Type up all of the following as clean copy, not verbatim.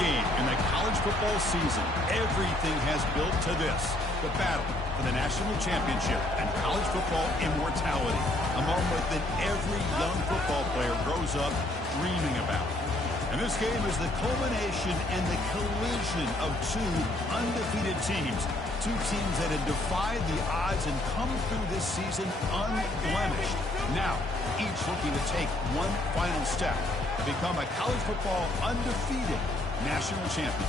game in the college football season. Everything has built to this. The battle for the national championship and college football immortality. A moment that every young football player grows up dreaming about. And this game is the culmination and the collision of two undefeated teams. Two teams that had defied the odds and come through this season unblemished. Now, each looking to take one final step to become a college football undefeated national champion.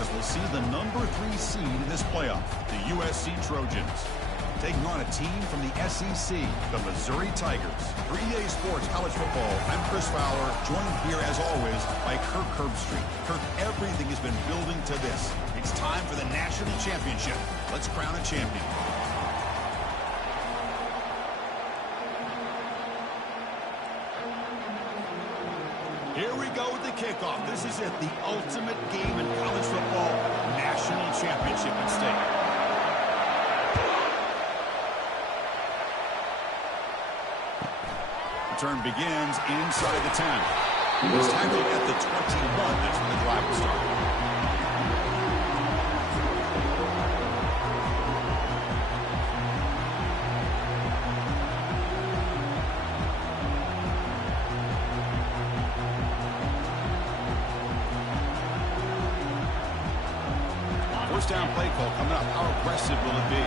As we'll see the number 3 seed in this playoff, the USC Trojans, taking on a team from the SEC, the Missouri Tigers. For EA Sports College Football, I'm Chris Fowler, joined here as always by Kirk Herbstreit. Kirk, everything has been building to this. It's time for the national championship. Let's crown a champion. Here we go with the kickoff. This is it, the ultimate game in college football, national championship at stake. Return begins inside the 10. He's tackled at the 21. That's when the drive will start. First down play call coming up. How aggressive will it be?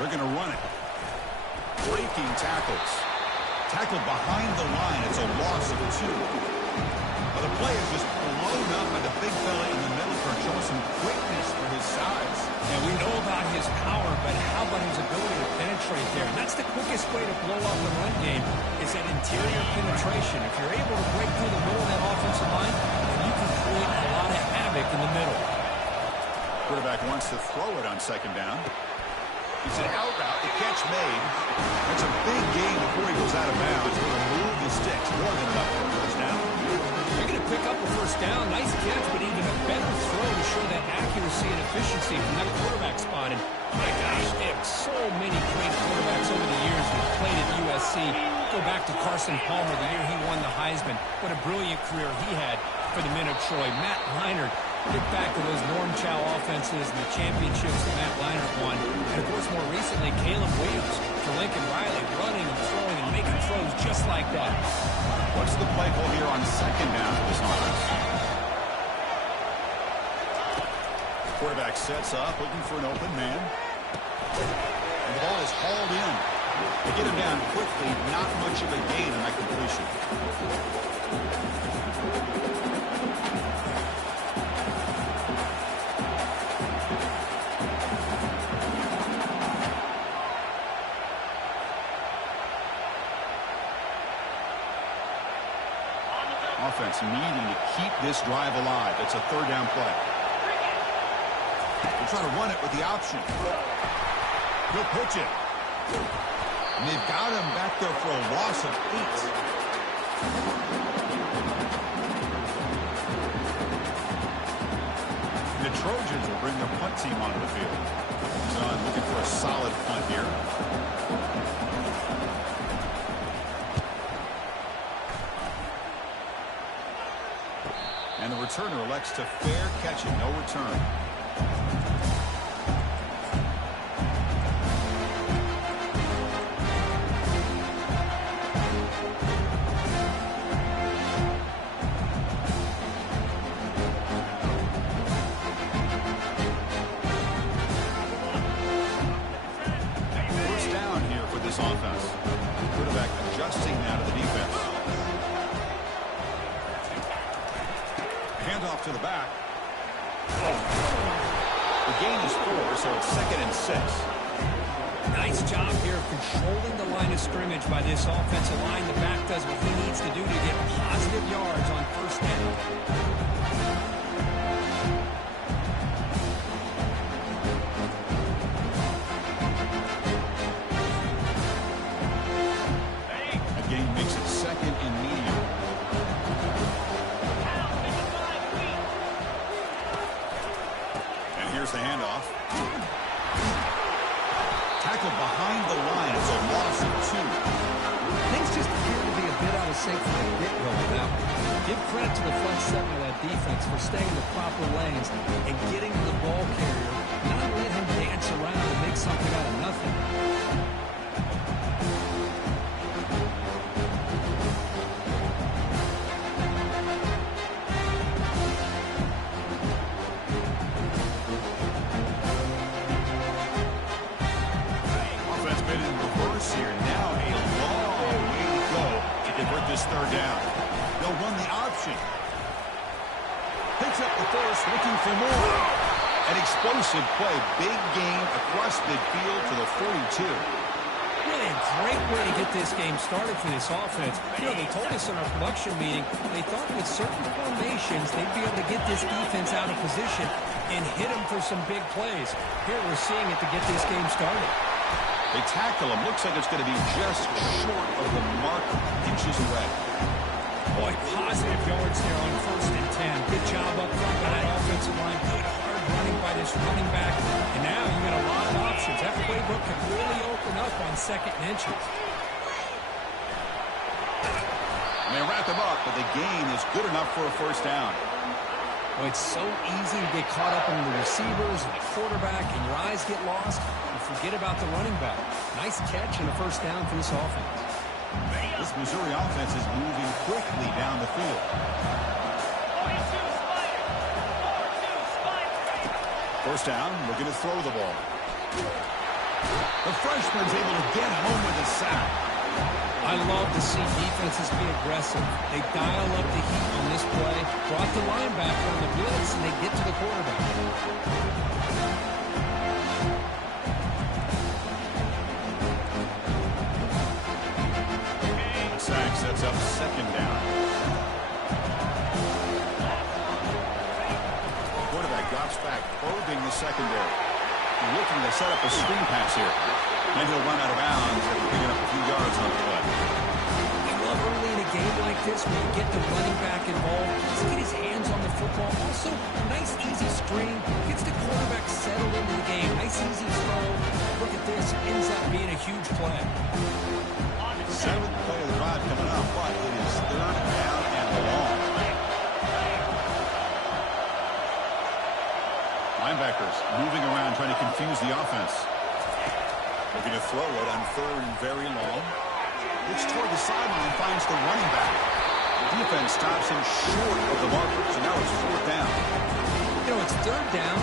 They're going to run it. Breaking tackles. Tackled behind the line. It's a loss of 2. Well, the play is just blown up by the big fella in the middle for showing some quickness for his size. And we know about his power, but how about his ability to penetrate there? And that's the quickest way to blow up the run game is that interior penetration. If you're able to break through the middle of that offensive line, then you can create a lot of havoc in the middle. Quarterback wants to throw it on second down. It's an out route. The catch made. That's a big gain before he goes out of bounds. Going to move the sticks. More than enough for a first down. You're going to pick up a first down. Nice catch, but even a better throw to show that accuracy and efficiency from that quarterback spot. And my gosh, they have so many great quarterbacks over the years who played at USC. Go back to Carson Palmer the year he won the Heisman. What a brilliant career he had for the men of Troy. Matt Leinart. Think back to those Norm Chow offenses and the championships that Matt Leinart won. And, of course, more recently, Caleb Williams for Lincoln Riley, running and throwing and making throws just like that. What's the play call here on second down for this offense? Quarterback sets up, looking for an open man. And the ball is hauled in. They get him down quickly, not much of a gain on that completion. Offense needing to keep this drive alive. It's a third down play. They're trying to run it with the option. He'll pitch it. And they've got him back there for a loss of 8. The Trojans will bring their punt team onto the field. So looking for a solid punt here. And the returner elects to fair catch it, no return. First down here for this offense. Quarterback adjusting now to the defense. Handoff to the back. The gain is 4, so it's 2nd and 6. Nice job here of controlling the line of scrimmage by this offensive line. The back does what he needs to do to get positive yards on first down. Again, makes it 2nd and medium. And here's the handoff. Tackled behind the line. It's a loss of 2. Things just appear to be a bit out of sync from the get-go now. Give credit to the front seven of that defense for staying in the proper lanes and getting to the ball carrier, not let him dance around and make something out of nothing. Offense made it in reverse here. Now a long way to go to convert this third down. They'll run the option. Picks up the first, looking for more. An explosive play. Big gain across midfield to the 42. Really a great way to get this game started for this offense. You know, they told us in our production meeting they thought with certain formations they'd be able to get this defense out of position and hit them for some big plays. Here we're seeing it to get this game started. They tackle him. Looks like it's going to be just short of the marker. Inches away. Boy, positive yards there on 1st and 10. Good job up front by that offensive line. Good hard running by this running back. And now you got a lot of options. That playbook could really open up on 2nd and inches. And they wrap him up, but the gain is good enough for a first down. Well, it's so easy to get caught up in the receivers and the quarterback, and your eyes get lost. You forget about the running back. Nice catch and a first down for this offense. This Missouri offense is moving quickly down the field. First down, looking to throw the ball. The freshman's able to get home with a sack. I love to see defenses be aggressive. They dial up the heat on this play, brought the linebacker on the blitz, and they get to the quarterback. Sack sets up 2nd down. Quarterback drops back, probing the secondary. Looking to set up a screen pass here. And he'll run out of bounds after picking up a few yards on the play. I love early in a game like this when you get the running back involved. Just get his hands on the football. Also, nice easy screen. Gets the quarterback settled into the game. Nice easy throw. Look at this. Ends up being a huge play. 7th play of the drive coming up, but it is 3rd down and long. Linebackers moving around trying to confuse the offense. Looking to throw it on 3rd and very long. Looks toward the sideline, finds the running back. The defense stops him short of the marker, so now it's 4th down. You know, it's 3rd down.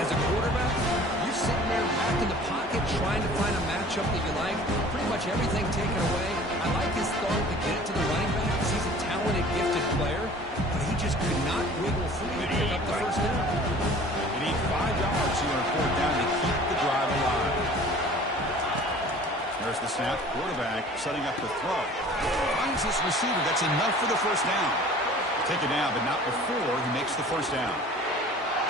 As a quarterback, you're sitting there back in the pocket trying to find a matchup that you like. Pretty much everything taken away. I like his thought to get it to the running back because he's a talented, gifted player, but he just could not wiggle free to pick up the first down. They need 5 yards here on 4th down to keep the drive alive. There's the snap. Quarterback setting up the throw. Finds his receiver. That's enough for the first down. Take it down, but not before he makes the first down.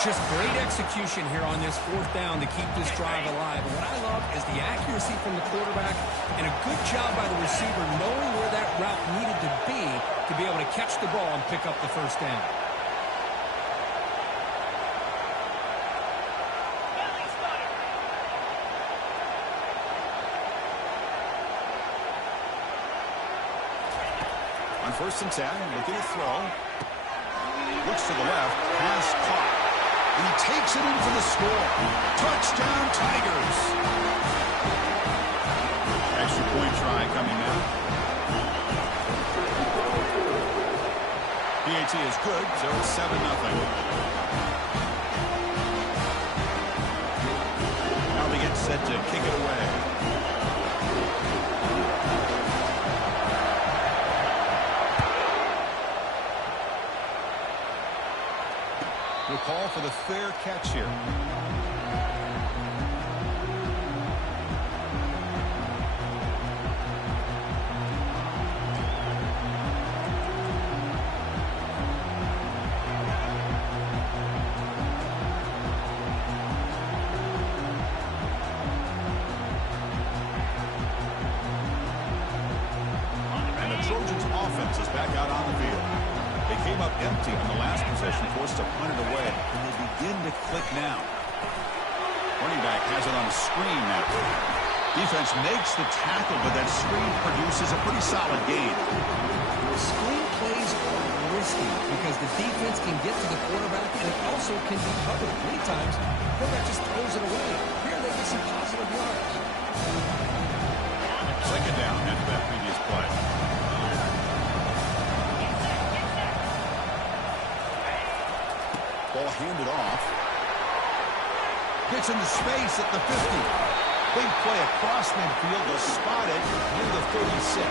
Just great execution here on this 4th down to keep this drive alive. And what I love is the accuracy from the quarterback and a good job by the receiver knowing where that route needed to be able to catch the ball and pick up the first down. On 1st and 10, looking to throw. Looks to the left, pass caught. And he takes it in for the score. Touchdown, Tigers. Extra point try coming now. PAT is good, so it's 7-0. Now they get set to kick it away. We'll call for the fair catch here. And the Trojans' offense is back out on the field. They came up empty on the last possession, forced to punt it away, and they begin to click now. Running back has it on a screen now. Defense makes the tackle, but that screen produces a pretty solid gain. Screen plays are risky because the defense can get to the quarterback, and it also can be covered. Many times, the quarterback just throws it away. Here they get some positive yards. Second down after that previous play. Ball handed off. Gets into space at the 50. Big play across midfield to spot it near the 36.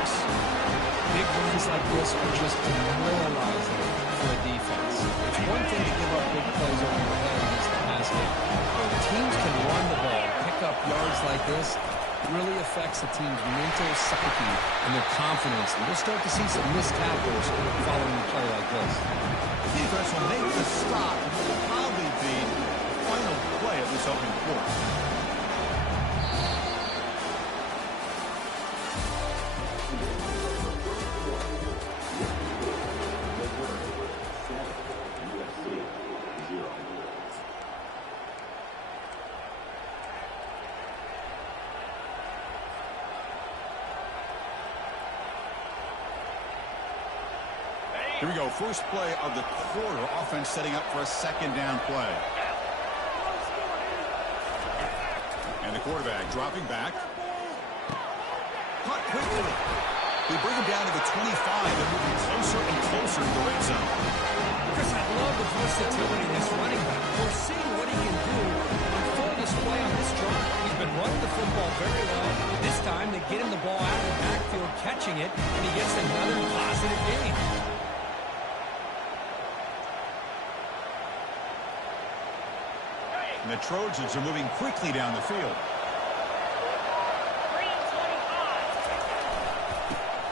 Big runs like this are just demoralizing for a defense. It's one thing to give up big plays over your head against the pass game. When teams can run the ball, pick up yards like this, really affects the team's mental psyche and their confidence. And we'll start to see some missed tackles following a play like this. Defense will make the stop, and will probably be the final play of this opening quarter. Here we go, first play of the quarter. Offense setting up for a second down play. And the quarterback dropping back. Caught quickly. They bring him down to the 25. They're moving closer and closer to the red zone. Chris, I love the versatility of this running back. We're seeing what he can do on full display on this drive. He's been running the football very well. This time they get him the ball out of the backfield, catching it, and he gets another positive gain. And the Trojans are moving quickly down the field.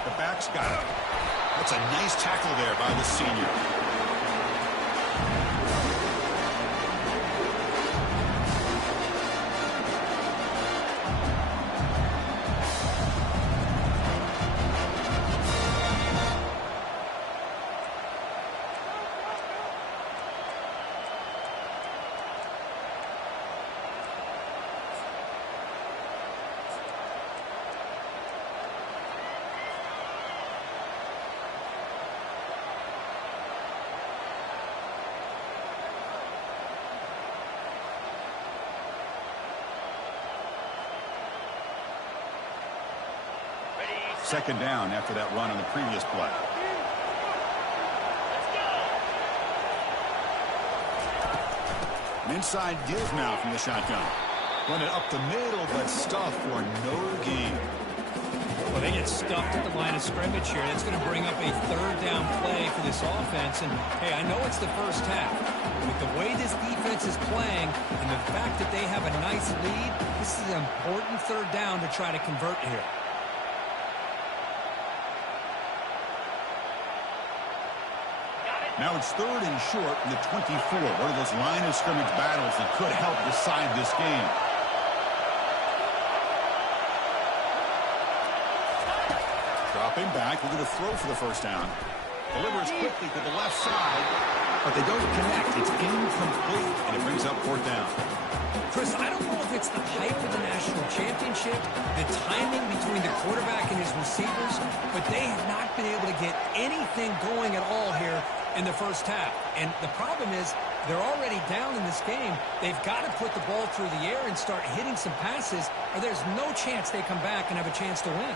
The back's got it. That's a nice tackle there by the senior. Second down after that run on the previous play. An inside give now from the shotgun. Run it up the middle, but stuffed for no gain. Well, they get stuffed at the line of scrimmage here. That's going to bring up a third down play for this offense. And, hey, I know it's the first half. With the way this defense is playing and the fact that they have a nice lead, this is an important third down to try to convert here. Now it's third and short from the 24. One of those line of scrimmage battles that could help decide this game. Dropping back, looking to throw for the first down. Delivers quickly to the left side, but they don't connect. It's incomplete, and it brings up fourth down. Chris, I don't know if it's the hype of the national championship, the timing between the quarterback and his receivers, but they have not been able to get anything going at all here in the first half. And the problem is they're already down in this game. They've got to put the ball through the air and start hitting some passes, or there's no chance they come back and have a chance to win.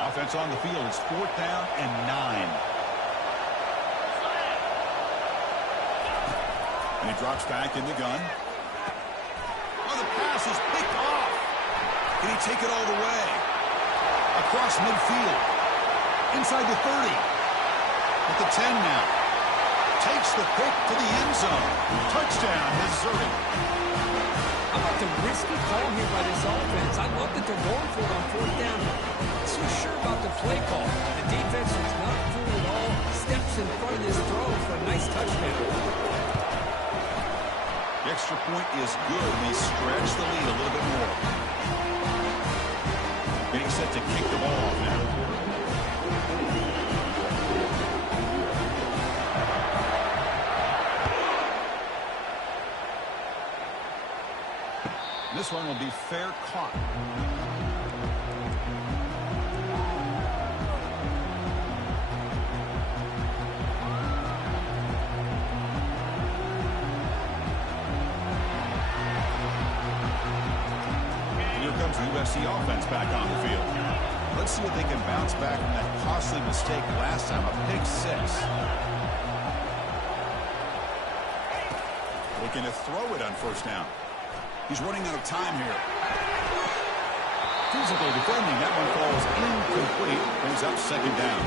Offense on the field. It's fourth down and 9. And he drops back in the gun. Oh, the pass is picked off. Can he take it all the way? Across midfield. Inside the 30. At the 10 now. Takes the pick to the end zone. Touchdown, Missouri. How about the risky call here by this offense? I love that they're going for it on fourth down. Not so sure about the play call. The defense was not fooled at all. Steps in front of this throw for a nice touchdown. The extra point is good. They stretch the lead a little bit more. set to kick the ball off now. This one will be fair caught. Here comes the USC offense back on the field. Let's see if they can bounce back from that costly mistake last time, a pick six. Looking to throw it on first down. He's running out of time here. Physical defending. That one falls incomplete. Brings up second down.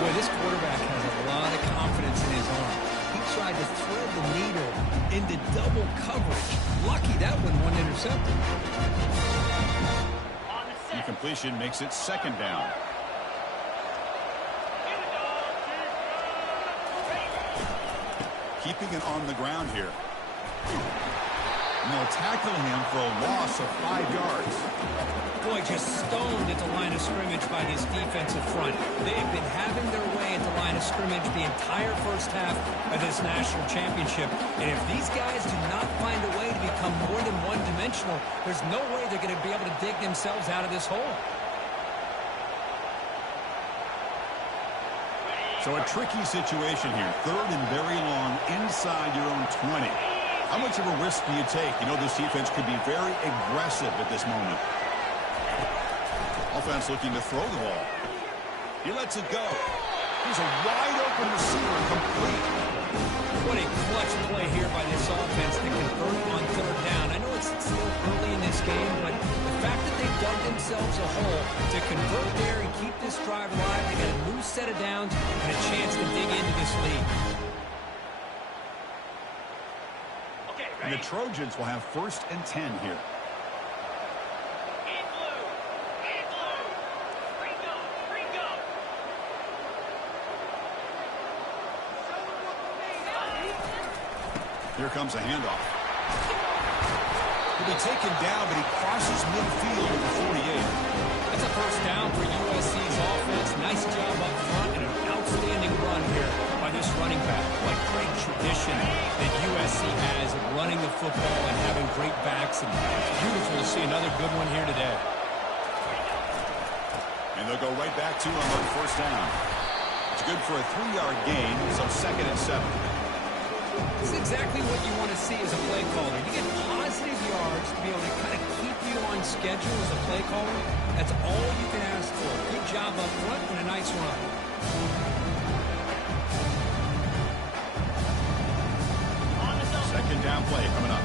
Boy, this quarterback has a lot of confidence in his arm. He tried to thread the needle into double coverage. Lucky that one wasn't intercepted. Incompletion makes it second down. Keeping it on the ground here. And they'll tackle him for a loss of 5 yards. Boy, just stoned at the line of scrimmage by this defensive front. They've been having their way at the line of scrimmage the entire first half of this national championship. And if these guys do not find a way to become more than one-dimensional, there's no way they're going to be able to dig themselves out of this hole. So a tricky situation here. Third and very long inside your own 20. How much of a risk do you take? You know, this defense could be very aggressive at this moment. Offense looking to throw the ball. He lets it go. He's a wide-open receiver, complete. What a clutch play here by this offense to convert on third down. I know it's still early in this game, but the fact that they dug themselves a hole to convert there and keep this drive alive, they got a new set of downs and a chance to dig into this lead. And the Trojans will have 1st and 10 here. Here comes a handoff. He'll be taken down, but he crosses midfield at the 48. That's a first down for USC's offense. Nice job up front and an outstanding run here by this running back. What great tradition that USC has of running the football and having great backs. And it's beautiful to see another good one here today. And they'll go right back to him on first down. It's good for a 3-yard gain, so 2nd and 7. This is exactly what you want to see as a play caller. You get positive yards to be able to kind of keep you on schedule as a play caller. That's all you can ask for. Good job up front and a nice run. Second down play coming up.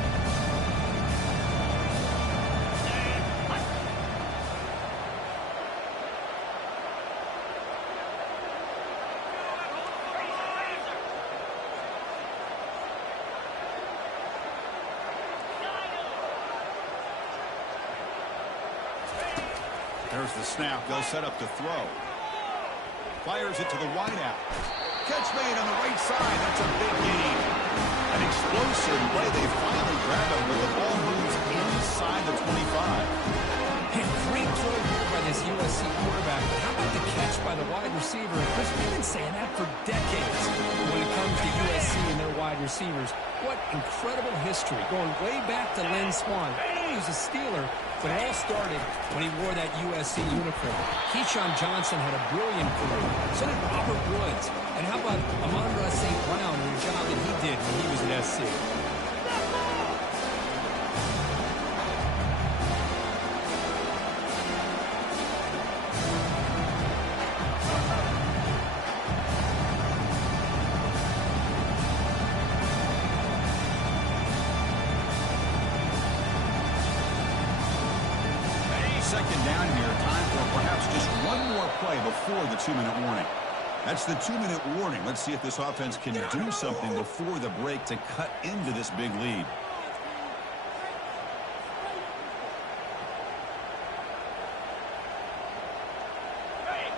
There's the snap. They'll set up to throw. Fires it to the wideout. Catch made on the right side. That's a big gain. An explosive play. They finally grab him, but the ball moves inside the 25. Great throw here by this USC quarterback, but how about the catch by the wide receiver? And Chris, we've been saying that for decades when it comes to USC and their wide receivers. What incredible history, going way back to Lynn Swann. He was a Steeler, but it all started when he wore that USC uniform. Keyshawn Johnson had a brilliant career. So did Robert Woods. And how about Amon-Ra St. Brown and the job that he did when he was at SC? Second down here, time for perhaps just one more play before the 2-minute warning. That's the 2-minute warning. Let's see if this offense can do something before the break to cut into this big lead.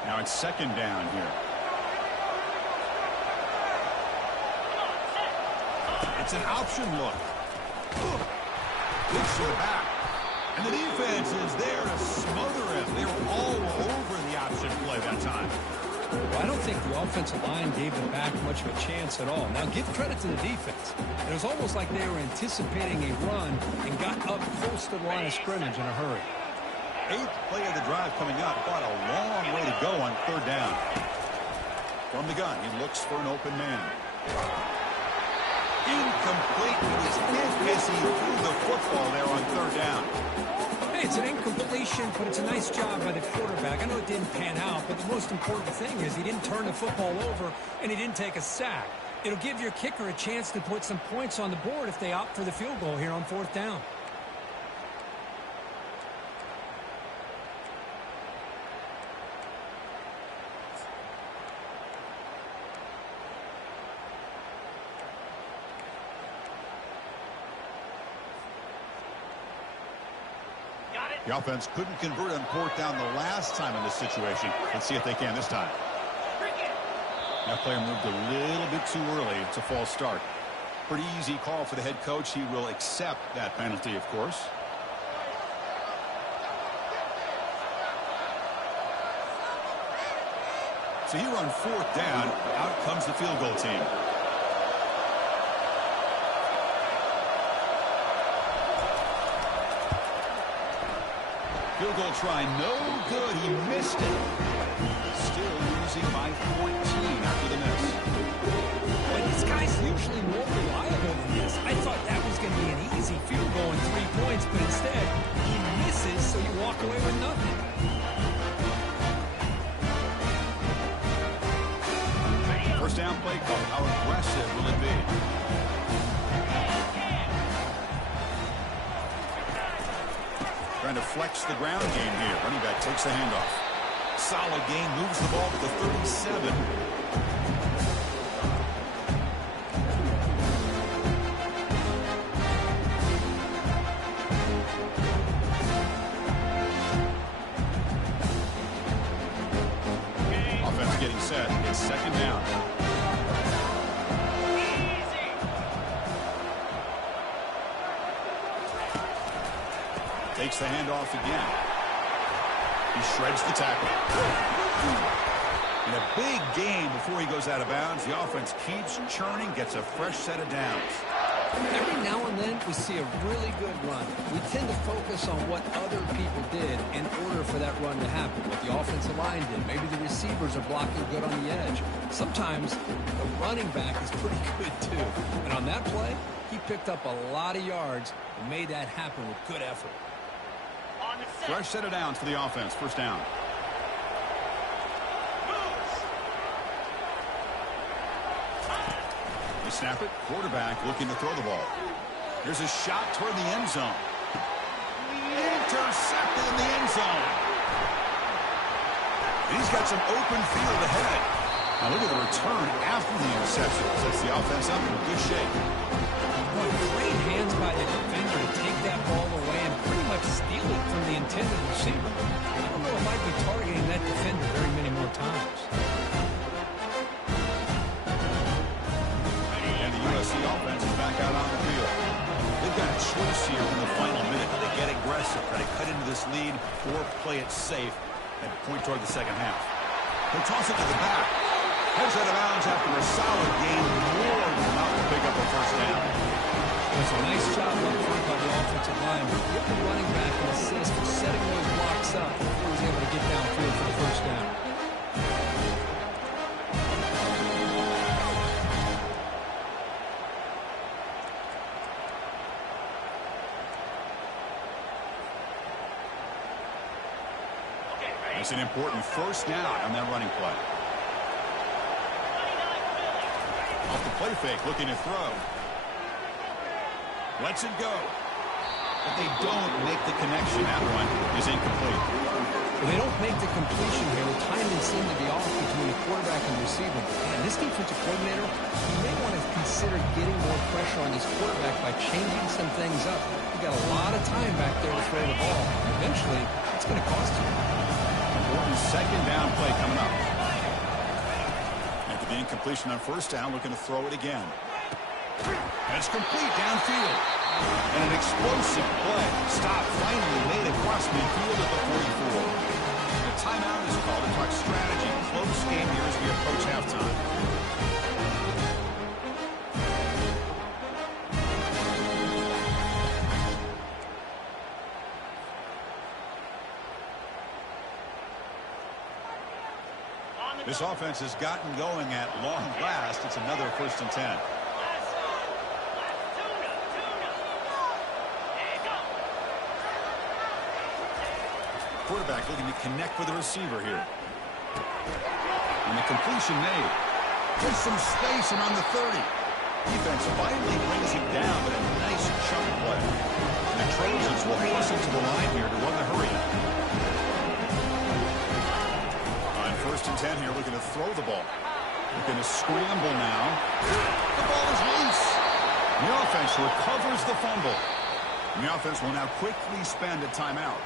Now it's second down here. It's an option look. Pitch to the back. And the defense is there to smother him. They were think the offensive line gave them back much of a chance at all. Now, give credit to the defense. It was almost like they were anticipating a run and got up close to the line of scrimmage in a hurry. 8th play of the drive coming up. But a long way to go on 3rd down. From the gun, he looks for an open man. Incomplete with his hip as he threw the football there on 3rd down. Hey, it's an incompletion, but it's a nice job by the quarterback. I know it didn't pan out, but the most important thing is he didn't turn the football over and he didn't take a sack. It'll give your kicker a chance to put some points on the board if they opt for the field goal here on 4th down. The offense couldn't convert on 4th down the last time in this situation. Let's see if they can this time. That player moved a little bit too early. It's a false start. Pretty easy call for the head coach. He will accept that penalty, of course. So here on 4th down, out comes the field goal team. Field goal try, no good. He missed it. Still losing by 14 after the miss. But this guy's usually more reliable than this. I thought that was going to be an easy field goal and 3 points, but instead he misses, so you walk away with nothing. First down play call. How aggressive will it be? Trying to flex the ground game here. Running back takes the handoff. Solid gain, moves the ball to the 37. Offense getting set. It's 2nd down. Takes the handoff again. He shreds the tackle. And a big gain before he goes out of bounds. The offense keeps churning, gets a fresh set of downs. Every now and then we see a really good run. We tend to focus on what other people did in order for that run to happen. What the offensive line did. Maybe the receivers are blocking good on the edge. Sometimes the running back is pretty good too. And on that play, he picked up a lot of yards and made that happen with good effort. Fresh set of downs for the offense. First down. They snap it. Quarterback looking to throw the ball. Here's a shot toward the end zone. Intercepted in the end zone. He's got some open field ahead. Now look at the return after the interception. Sets the offense up in good shape. Great hands by the defender to take that ball away and pretty much steal it from the intended receiver. I don't know if I'd be targeting that defender very many more times. And the USC offense is back out on the field. They've got a choice here in the final minute. Do they get aggressive, try to cut into this lead, or play it safe and point toward the second half? They'll toss it to the back. Heads out of bounds after a solid game. More than enough to pick up a first down. It's a nice job up front by the offensive line. Give the running back an assist for setting those blocks up before he's able to get downfield for the first down. It's an important first down on that running play. Off the play fake, looking to throw. Lets it go. But they don't make the connection. That one is incomplete. Well, they don't make the completion here. The timing seemed to be off between the quarterback and the receiver. And this defensive coordinator, he may want to consider getting more pressure on his quarterback by changing some things up. He's got a lot of time back there to throw the ball. Eventually, it's going to cost him. Important second down play coming up. After the incompletion on first down, looking to throw it again. And it's complete downfield. And an explosive play. Stop finally made across midfield at the 44. The timeout is called to talk strategy. Close game here as we approach approach halftime. This offense has gotten going at long last. It's another 1st and 10. Quarterback looking to connect with the receiver here. And the completion made. There's some space around the 30. Defense finally brings it down, but a nice chunk play. And the Trojans will force it to the line here to run the hurry up. On 1st and 10 here, looking to throw the ball. Looking to scramble now. The ball is loose. The offense recovers the fumble. And the offense will now quickly spend a timeout.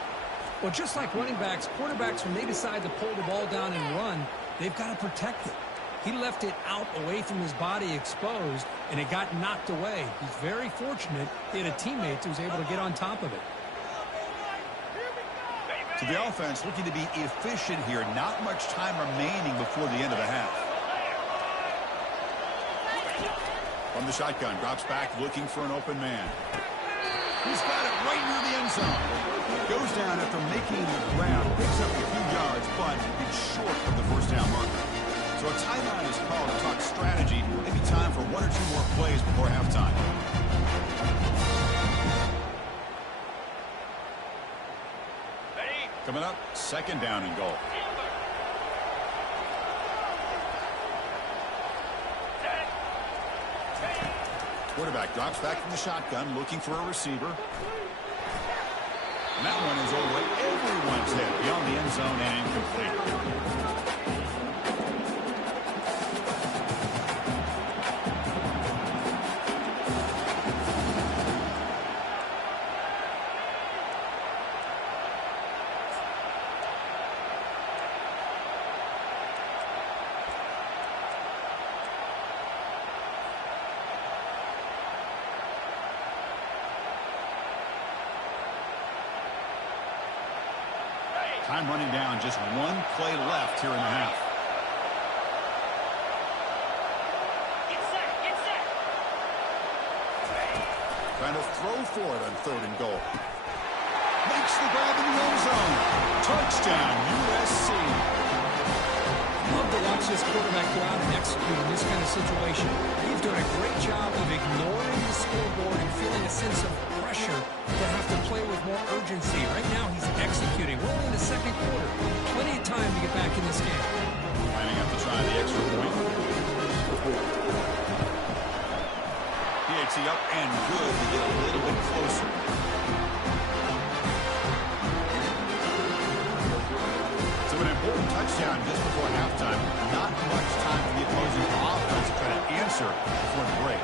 Well, just like running backs, quarterbacks, when they decide to pull the ball down and run, they've got to protect it. He left it out away from his body exposed, and it got knocked away. He's very fortunate he had a teammate who was able to get on top of it. So the offense looking to be efficient here. Not much time remaining before the end of the half. From the shotgun, drops back looking for an open man. He's got it right near the end zone. Goes down after making the grab, picks up a few yards, but it's short of the 1st down marker. So a timeout is called to talk strategy. Maybe time for 1 or 2 more plays before halftime. Coming up, 2nd down and goal. Quarterback drops back from the shotgun, looking for a receiver. And that one is over everyone's head, beyond the end zone and incomplete. Time running down, just 1 play left here in the half. Trying to throw for it on 3rd and goal. Makes the grab in the end zone. Touchdown, USC. Love to watch this quarterback go out and execute in this kind of situation. He's doing a great job of ignoring the scoreboard and feeling a sense of pressure to have to play with more urgency. Right now, he's executing. We're only in the 2nd quarter. Plenty of time to get back in this game. Lining up to try the extra point. PAT up and good to get a little bit closer. So an important touchdown just before halftime. Not much time for the opposing offense to try to answer before the break.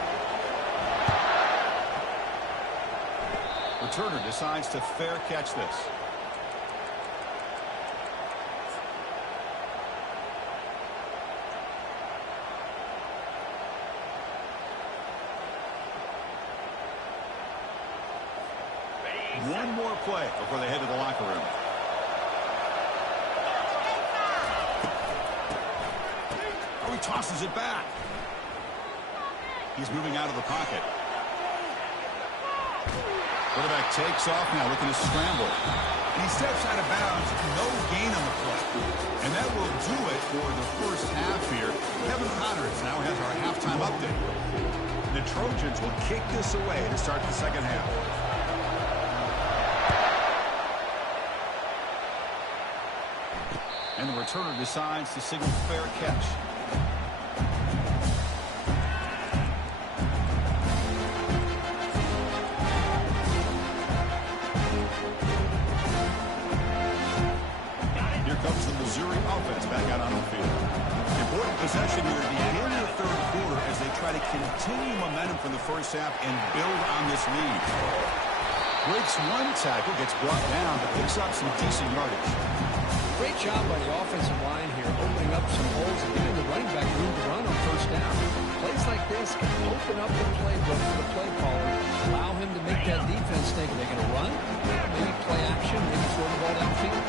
Returner decides to fair catch this. One more play before they head to the locker room. Oh, he tosses it back. He's moving out of the pocket. Quarterback takes off now, looking to scramble. And he steps out of bounds. No gain on the play. And that will do it for the 1st half here. Kevin Connors now has our halftime update. The Trojans will kick this away to start the 2nd half. And the returner decides to signal fair catch. Comes the Missouri offense back out on the field. Important possession here at the end of the 3rd quarter as they try to continue momentum from the 1st half and build on this lead. Breaks 1 tackle, gets brought down, but picks up some decent yardage. Great job by the offensive line here, opening up some holes and giving the running back room to run on 1st down. Plays like this can open up the playbook for the play caller, allow him to make that defense think they're going to run, maybe play action, maybe throw the ball downfield.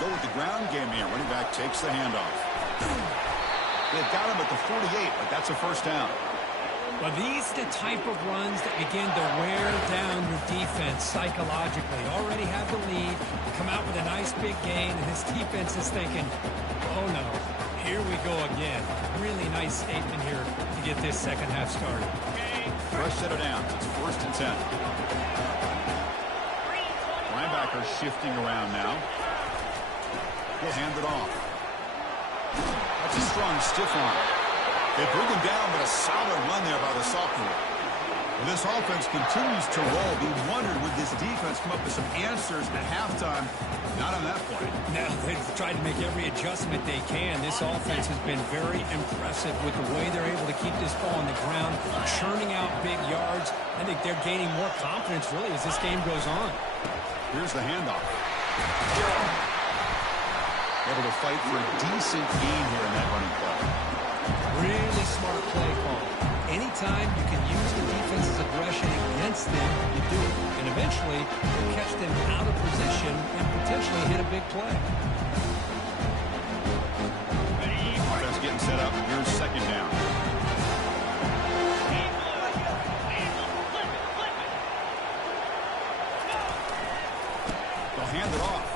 Go with the ground game here. Running back takes the handoff. They've got him at the 48, but that's a first down. Well, these are the type of runs that begin to wear down your defense psychologically. Already have the lead, come out with a nice big gain, and his defense is thinking, oh no, here we go again. Really nice statement here to get this second half started. Fresh set of downs. It's 1st and 10. Linebacker shifting around now. He'll hand it off. That's a strong stiff arm. They bring him down, but a solid run there by the sophomore. This offense continues to roll. We wondered, would this defense come up with some answers at halftime? Not on that point. No, they've tried to make every adjustment they can. This offense has been very impressive with the way they're able to keep this ball on the ground, churning out big yards. I think they're gaining more confidence, really, as this game goes on. Here's the handoff. Able to fight for a decent gain here in that running play. Really smart play call. Anytime you can use the defense's aggression against them, you do it. And eventually, you'll catch them out of position and potentially hit a big play. Offense getting set up. Here's second down. They'll hand it off.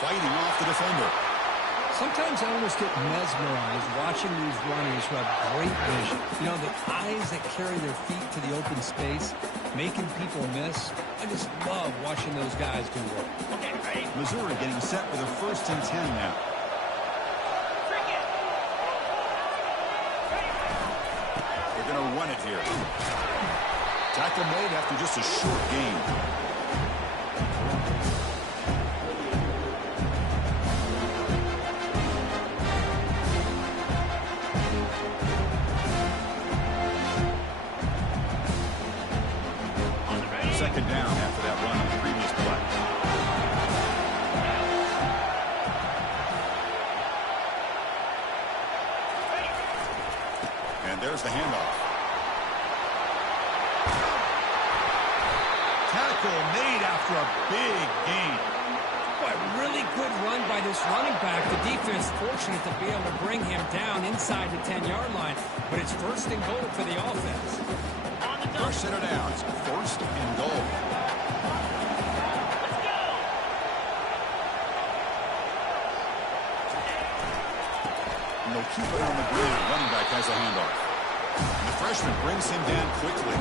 Fighting off the defender. Sometimes I almost get mesmerized watching these runners who have great vision. You know, the eyes that carry their feet to the open space, making people miss. I just love watching those guys do work. Missouri getting set for the 1st and 10 now. They're going to run it here. Tackle made after just a short gain. Second down after that run on the previous play. And there's the handoff. Tackle made after a big gain. Boy, really good run by this running back. The defense fortunate to be able to bring him down inside the 10-yard line. But it's 1st and goal for the offense. First set of downs, 1st and goal. And they'll keep it on the ground. Running back has a handoff. And the freshman brings him down quickly.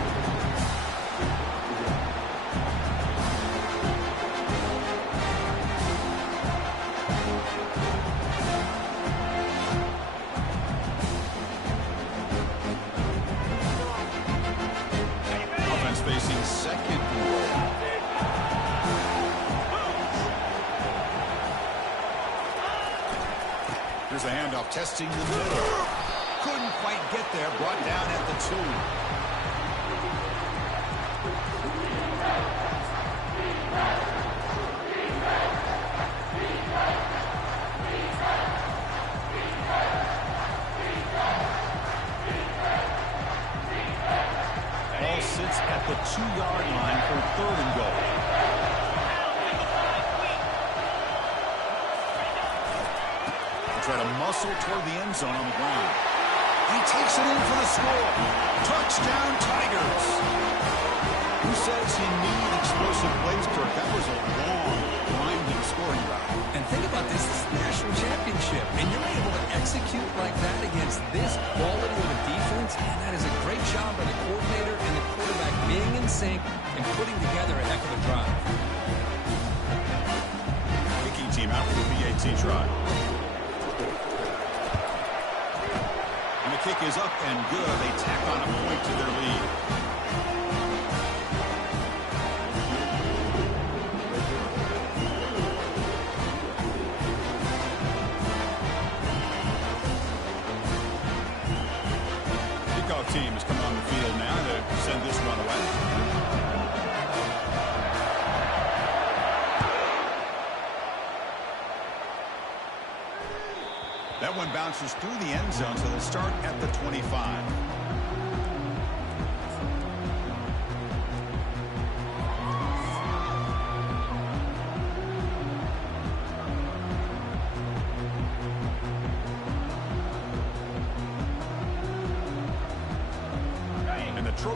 Facing second and goal. Here's a handoff, testing the middle. Couldn't quite get there, brought down at the 2. Ball sits at the 2-yard line for 3rd and goal. They try to muscle toward the end zone on the ground. He takes it in for the score. Touchdown, Tigers. Who says he needed explosive plays, Kirk? That was a long, grinding scoring route. And think about this, this is the national championship, and you're able to execute like that against this quality of a defense, and that is a great job by the coordinator and the quarterback being in sync and putting together a heck of a drive. Kicking team out for the PAT try. And the kick is up and good. They tack on a point to their lead. Team is coming on the field now to send this one away. That one bounces through the end zone, so they'll start at the 25.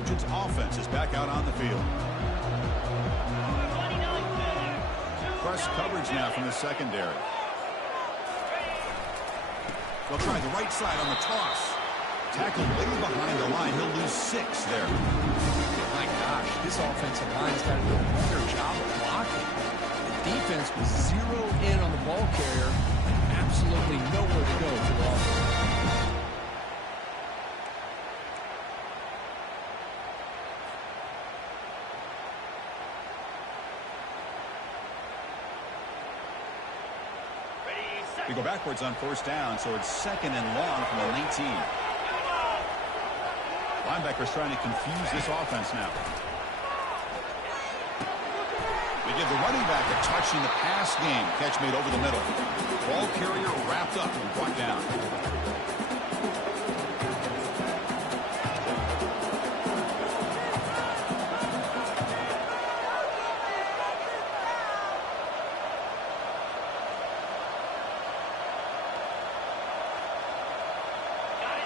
Trojans offense is back out on the field. Press coverage now from the secondary. They'll try the right side on the toss. Tackled way behind the line. He'll lose 6 there. My gosh, this offensive line's got to do a better job of blocking. The defense was zeroed in on the ball carrier. Absolutely nowhere to go for the offense. We go backwards on first down, so it's 2nd and long from the 19. Linebackers trying to confuse this offense now. They give the running back a touch in the pass game. Catch made over the middle. Ball carrier wrapped up and brought down.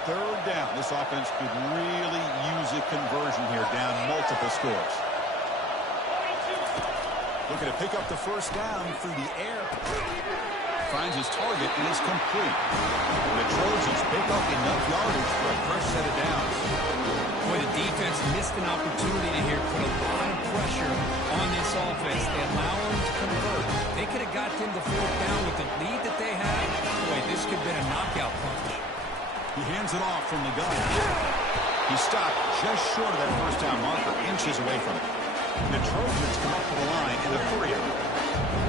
Third down. This offense could really use a conversion here, down multiple scores. Looking to pick up the first down through the air. Finds his target and is complete. The Trojans pick up enough yardage for a fresh set of downs. Boy, the defense missed an opportunity to here put a lot of pressure on this offense. They allow them to convert. They could have got them the 4th down with the lead that they had. Boy, this could have been a knockout punch. He hands it off from the gun. He stopped just short of that first down marker, inches away from it. The Trojans come up to the line in the 3.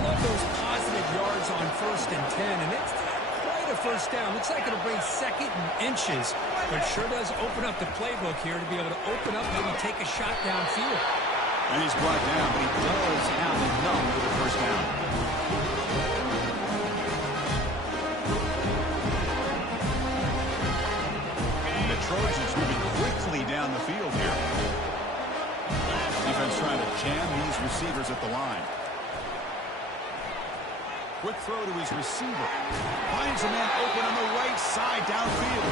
Love those positive yards on 1st and 10, and it's not quite a first down. Looks like it'll bring 2nd and inches, but sure does open up the playbook here to be able to open up, maybe take a shot downfield. And he's brought down, but he does have enough for the first down. The Trojans moving quickly down the field here. Defense trying to jam these receivers at the line. Quick throw to his receiver. Finds a man open on the right side downfield.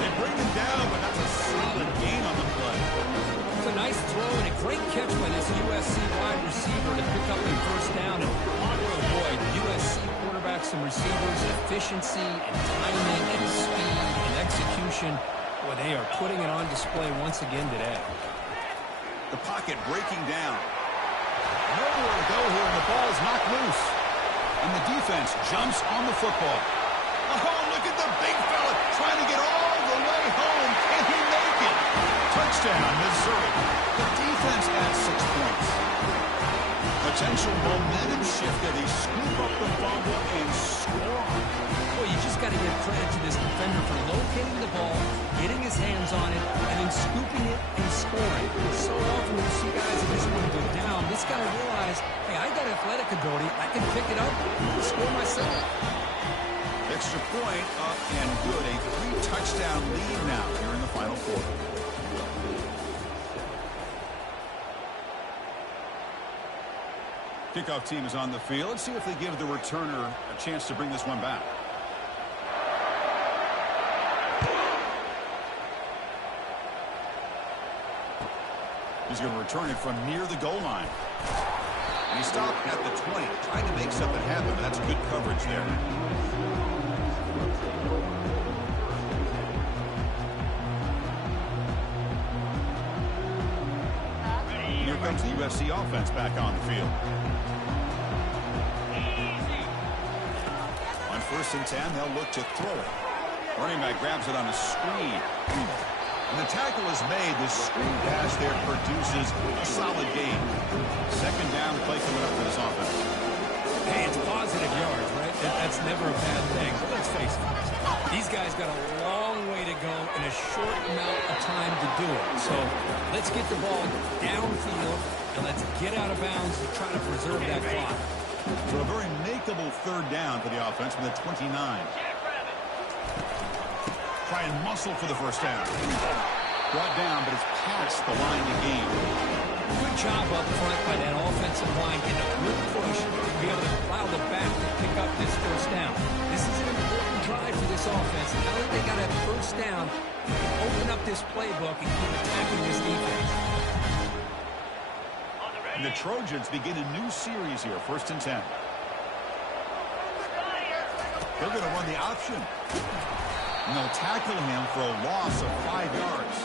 They bring him down, but that's a solid gain on the play. It's a nice throw and a great catch by this USC wide receiver to pick up a first down. And oh boy, USC quarterbacks and receivers, efficiency and timing and speed and execution. Boy, they are putting it on display once again today. The pocket breaking down. Nowhere to go here, and the ball is knocked loose. And the defense jumps on the football. Oh, look at the big fella trying to get all the way home. Can he make it? Touchdown, Missouri. The defense adds 6 points. Potential momentum shift that they scoop up the fumble and score. Well, you just got to give credit to this defender for locating the ball, getting his hands on it, and then scooping it and scoring. So often when you see guys that just want to go down, this guy realize, hey, I got athletic ability. I can pick it up and score myself. Extra point up and good. A 3-touchdown lead now here in the final quarter. Kickoff team is on the field. Let's see if they give the returner a chance to bring this one back. He's going to return it from near the goal line. And he stopped at the 20, trying to make something happen, but that's good coverage there. Here comes the USC offense back on the field. On 1st and 10, they'll look to throw it. Running back grabs it on a screen. And the tackle is made. The screen pass there produces a solid gain. 2nd down, the play coming up for this offense. Hey, it's positive yards, right? That's never a bad thing. But let's face it, these guys got a long way to go in a short amount of time to do it. So let's get the ball downfield and let's get out of bounds to try to preserve that clock. So a very makeable 3rd down for the offense from the 29. Try and muscle for the first down. Brought down, but it's past the line to gain. Good job up front by that offensive line. Getting a good push to be able to allow the back to pick up this first down. This is an important drive for this offense. Now that they got a first down, they can open up up this playbook and keep attacking this defense. And the Trojans begin a new series here, 1st and 10. They're going to run the option. And they'll tackle him for a loss of 5 yards.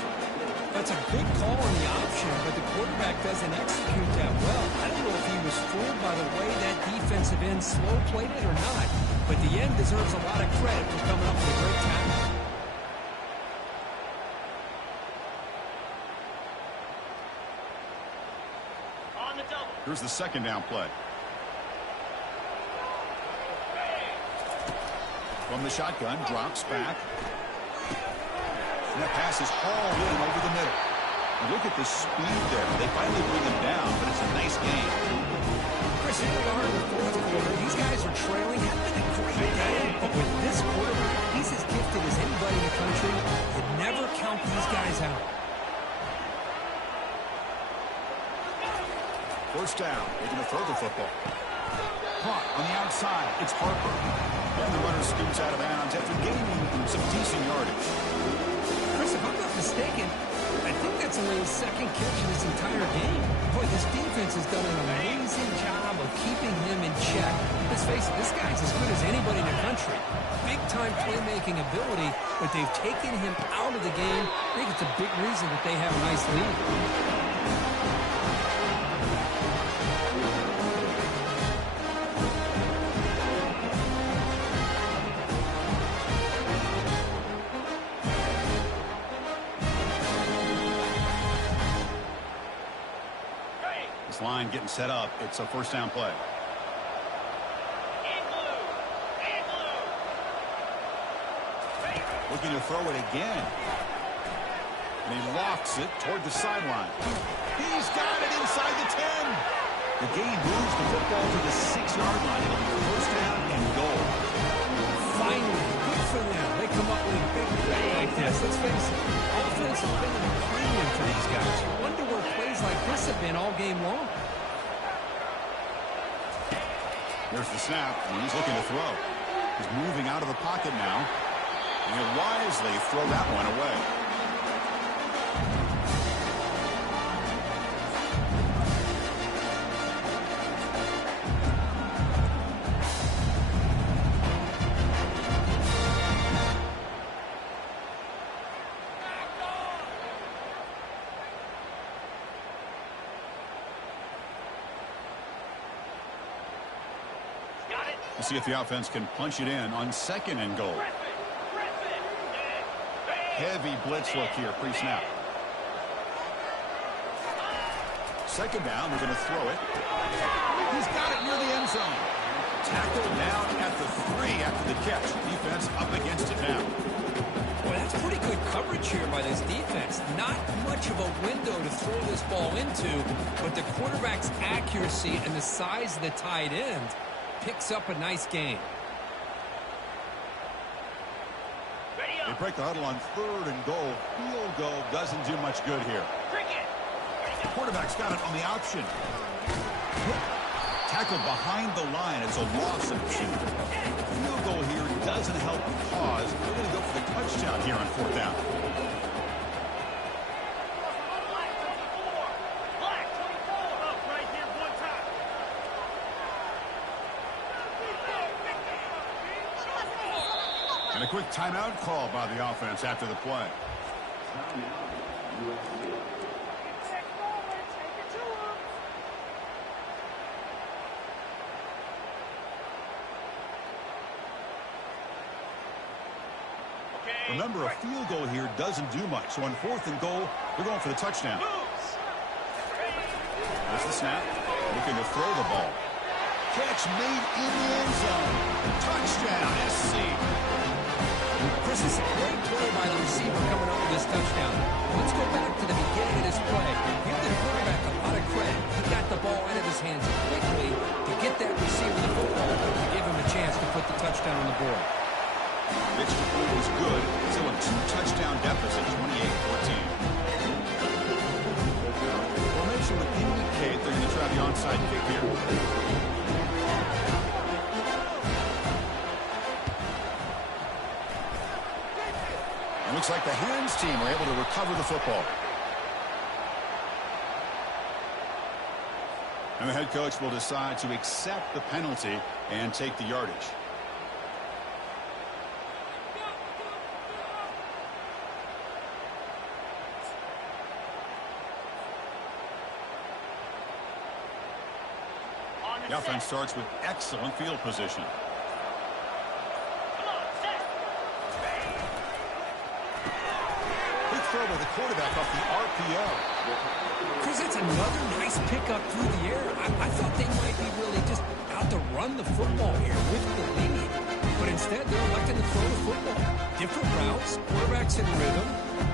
That's a good call on the option, but the quarterback doesn't execute that well. I don't know if he was fooled by the way that defensive end slow played it or not, but the end deserves a lot of credit for coming up with a great tackle. Here's the 2nd down play. From the shotgun, drops back. And that pass is hauled in over the middle. And look at the speed there. They finally bring him down, but it's a nice game. Chris, here we are in the 4th quarter. These guys are trailing. Haven't been a great game, but with this quarterback, he's as gifted as anybody in the country. You never count these guys out. 1st down. They're going to throw the football. Caught on the outside. It's Harper. And the runner scoots out of bounds after gaining some decent yardage. Chris, if I'm not mistaken, I think that's only his 2nd catch in this entire game. Boy, this defense has done an amazing job of keeping him in check. Let's face it, this guy's as good as anybody in the country. Big-time playmaking ability, but they've taken him out of the game. I think it's a big reason that they have a nice lead. Line getting set up. It's a 1st down play. Looking to throw it again. And he lofts it toward the sideline. He's got it inside the 10. The game moves the football to the 6-yard line. It'll be 1st down and goal. Finally, good for them. They come up with a big play like this. Let's face it, offense has been a premium for these guys. You wonder where plays like this have been all game long. There's the snap, and he's looking to throw. He's moving out of the pocket now. And he'll wisely throw that one away. We'll see if the offense can punch it in on 2nd and goal. Heavy blitz look here, pre-snap. 2nd down, they're going to throw it. He's got it near the end zone. Tackled down at the 3 after the catch. Defense up against it now. Boy, that's pretty good coverage here by this defense. Not much of a window to throw this ball into, but the quarterback's accuracy and the size of the tight end picks up a nice game. They break the huddle on 3rd and goal. Field goal doesn't do much good here. The quarterback's got it on the option. Tackled behind the line. It's a loss of 2. Field goal here doesn't help the cause. They're going to go for the touchdown here on 4th down. And a quick timeout call by the offense after the play. Remember, a field goal here doesn't do much. So on 4th and goal, they're going for the touchdown. There's the snap. Looking to throw the ball. Catch made in the end zone. Touchdown, SC. Chris, is a great play by the receiver coming up with this touchdown. Let's go back to the beginning of this play. Give the quarterback a lot of credit. He got the ball out of his hands quickly to get that receiver the football to give him a chance to put the touchdown on the board. Extra point is good. Still a 2-touchdown deficit, 28-14. Formation would indicate they're going to try the onside kick here. Looks like the hands team were able to recover the football. And the head coach will decide to accept the penalty and take the yardage. The offense starts with excellent field position. Big throw by the quarterback off the RPO. Chris, it's another nice pickup through the air. I thought they might be really just out to run the football here with the lead. But instead, they're electing to throw the football. Different routes, quarterbacks in rhythm.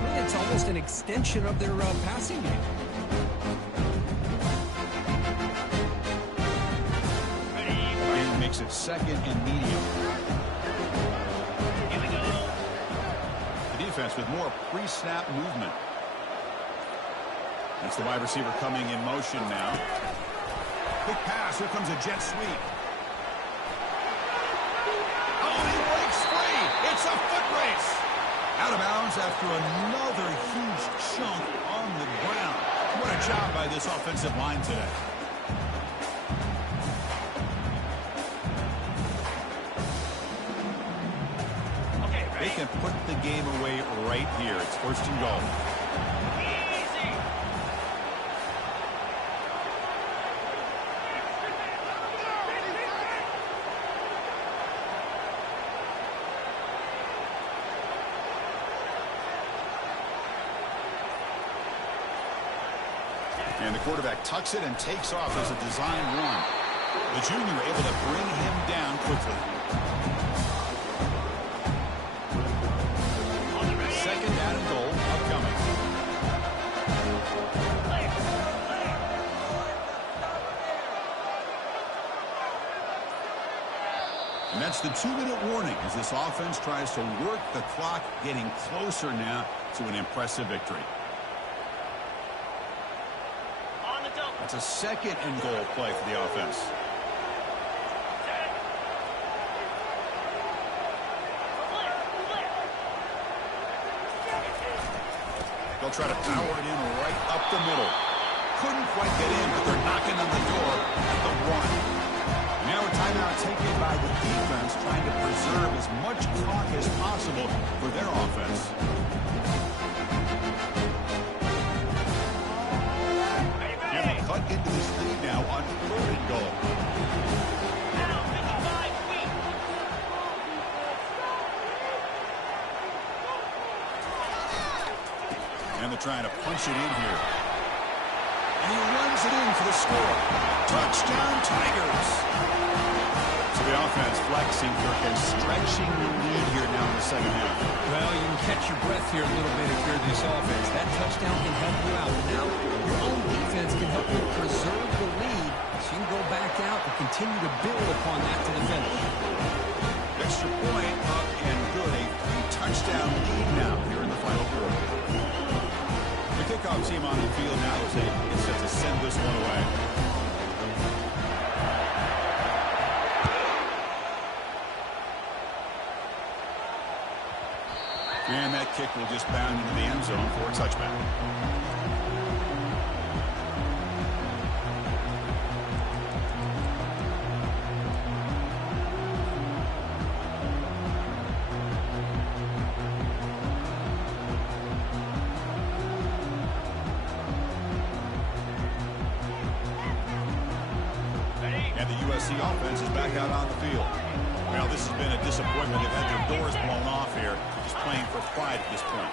Really, it's almost an extension of their passing game. Makes it second and medium. The defense with more pre-snap movement. That's the wide receiver coming in motion now. Big pass. Here comes a jet sweep. Oh, he breaks free. It's a foot race. Out of bounds after another huge chunk on the ground. What a job by this offensive line today. They can put the game away right here. It's first and goal. Easy. And the quarterback tucks it and takes off as a design run. The junior able to bring him down quickly. Second down and goal upcoming. And that's the 2-minute warning as this offense tries to work the clock, getting closer now to an impressive victory. That's a second and goal play for the offense. They'll try to power it in right up the middle. Couldn't quite get in, but they're knocking on the door at the 1. Now a timeout taken by the defense, trying to preserve as much clock as possible for their offense. And they cut into this lead now on 3rd and goal. And they're trying to punch it in here. And he runs it in for the score. Touchdown, Tigers. So the offense flexing, Kirk, and stretching the lead here now in the second half. Well, you can catch your breath here a little bit if you're this offense. That touchdown can help you out. Now, your own defense can help you preserve the lead so you can go back out and continue to build upon that to the finish. Extra point up and good. A 3-touchdown lead now here in the final quarter. The kickoff team on the field now is set to send this one away. And that kick will just bound into the end zone for a touchback. And the USC offense is back out on the field. Well, this has been a disappointment. They've had their doors blown off here. Just playing for pride at this point.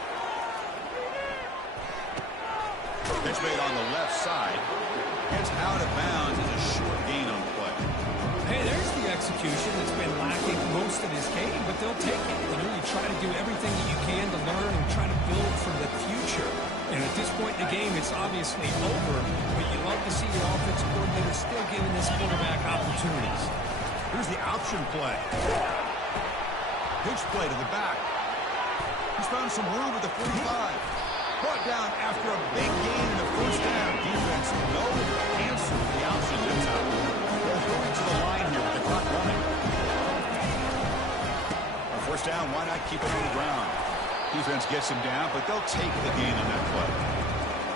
Pitch made on the left side. Gets out of bounds as a short gain on the play. Hey, there's the execution that's been lacking most of this game, but they'll take it. You try to do everything that you can to learn and try to build for the future. And at this point in the game, it's obviously over, but you love to see your offensive coordinator still giving this quarterback opportunities. Here's the option play. Pitch play to the back. He's found some room at the 45. Brought down after a big gain in the first down. Defense, no answer for the option this time. They're going to the line here with the clock running. On first down, why not keep it on the ground? Defense gets him down, but they'll take the gain on that play.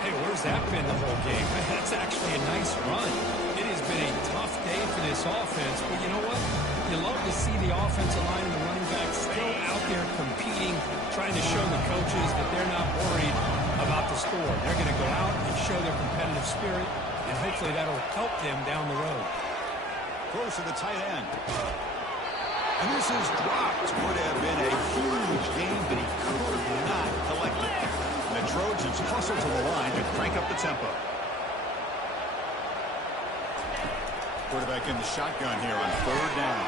Hey, where's that been the whole game? That's actually a nice run. It has been a tough day for this offense, but you know what? You love to see the offensive line and the running backs still out there competing, trying to show the coaches that they're not worried about the score. They're going to go out and show their competitive spirit, and hopefully that'll help them down the road. Close to the tight end. And this is dropped. Would have been a huge game, but he could not collect it. And the Trojans hustle to the line to crank up the tempo. Quarterback in the shotgun here on 3rd down.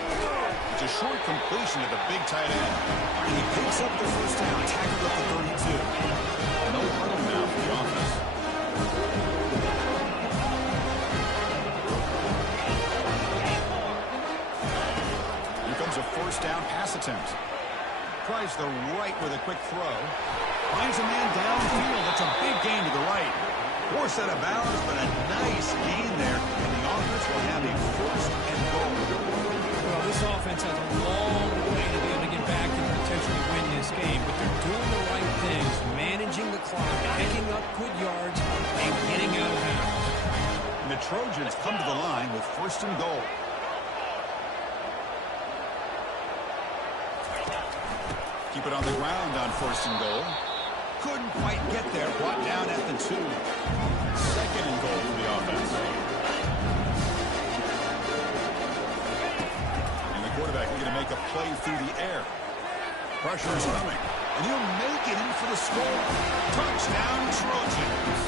It's a short completion to the big tight end. And he picks up the first down, tackled at the 32. No huddle now for the offense. Here comes a 1st down pass attempt. Tries the right with a quick throw. Finds a man downfield. That's a big gain to the right. Forced out of bounds, but a nice gain there. And the offense will have a 1st and goal. Well, this offense has a long way to be able to get back and potentially win this game, but they're doing the right things, managing the clock, picking up good yards, and getting out of bounds. And the Trojans come to the line with 1st and goal. Keep it on the ground on 1st and goal. Couldn't quite get there. Brought down at the 2. 2nd and goal for the offense. And the quarterback is going to make a play through the air. Pressure is coming. And he'll make it in for the score. Touchdown, Trojans.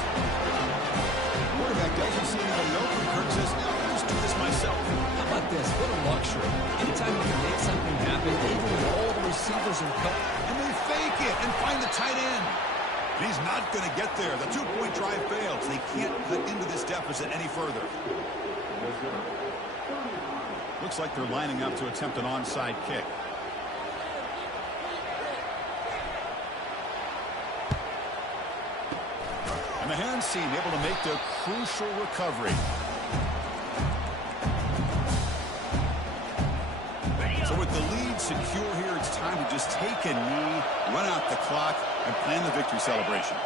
The quarterback doesn't see anybody open. Kirk says, no, I'll just do this myself. How about this? What a luxury. Anytime you can make something happen, even with all the receivers in cover. And they fake it and find the tight end. And he's not going to get there. The 2-point drive fails. They can't cut into this deficit any further. Looks like they're lining up to attempt an onside kick. And the hands team able to make the crucial recovery. So with the lead secure here, it's time to just take a knee, run out the clock, and plan the victory celebration.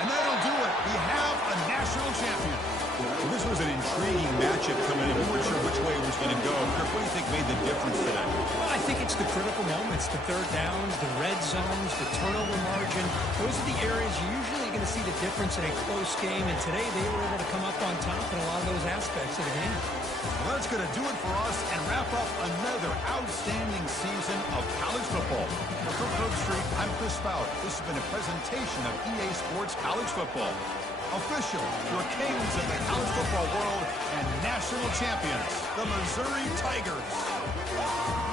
And that'll do it. We have a national champion. So this was an intriguing matchup coming in. We weren't sure which way it was going to go. Kirk, what do you think made the difference today? Well, I think it's the critical moments, the 3rd downs, the red zones, the turnover margin. Those are the areas you're usually going to see the difference in a close game. And today they were able to come up on top in a lot of those aspects of the game. Well, that's going to do it for us and wrap up another outstanding season of college football. For Coach Street, I'm Chris Fowler. This has been a presentation of EA Sports College Football. Official, your kings of the college football world and national champions, the Missouri Tigers.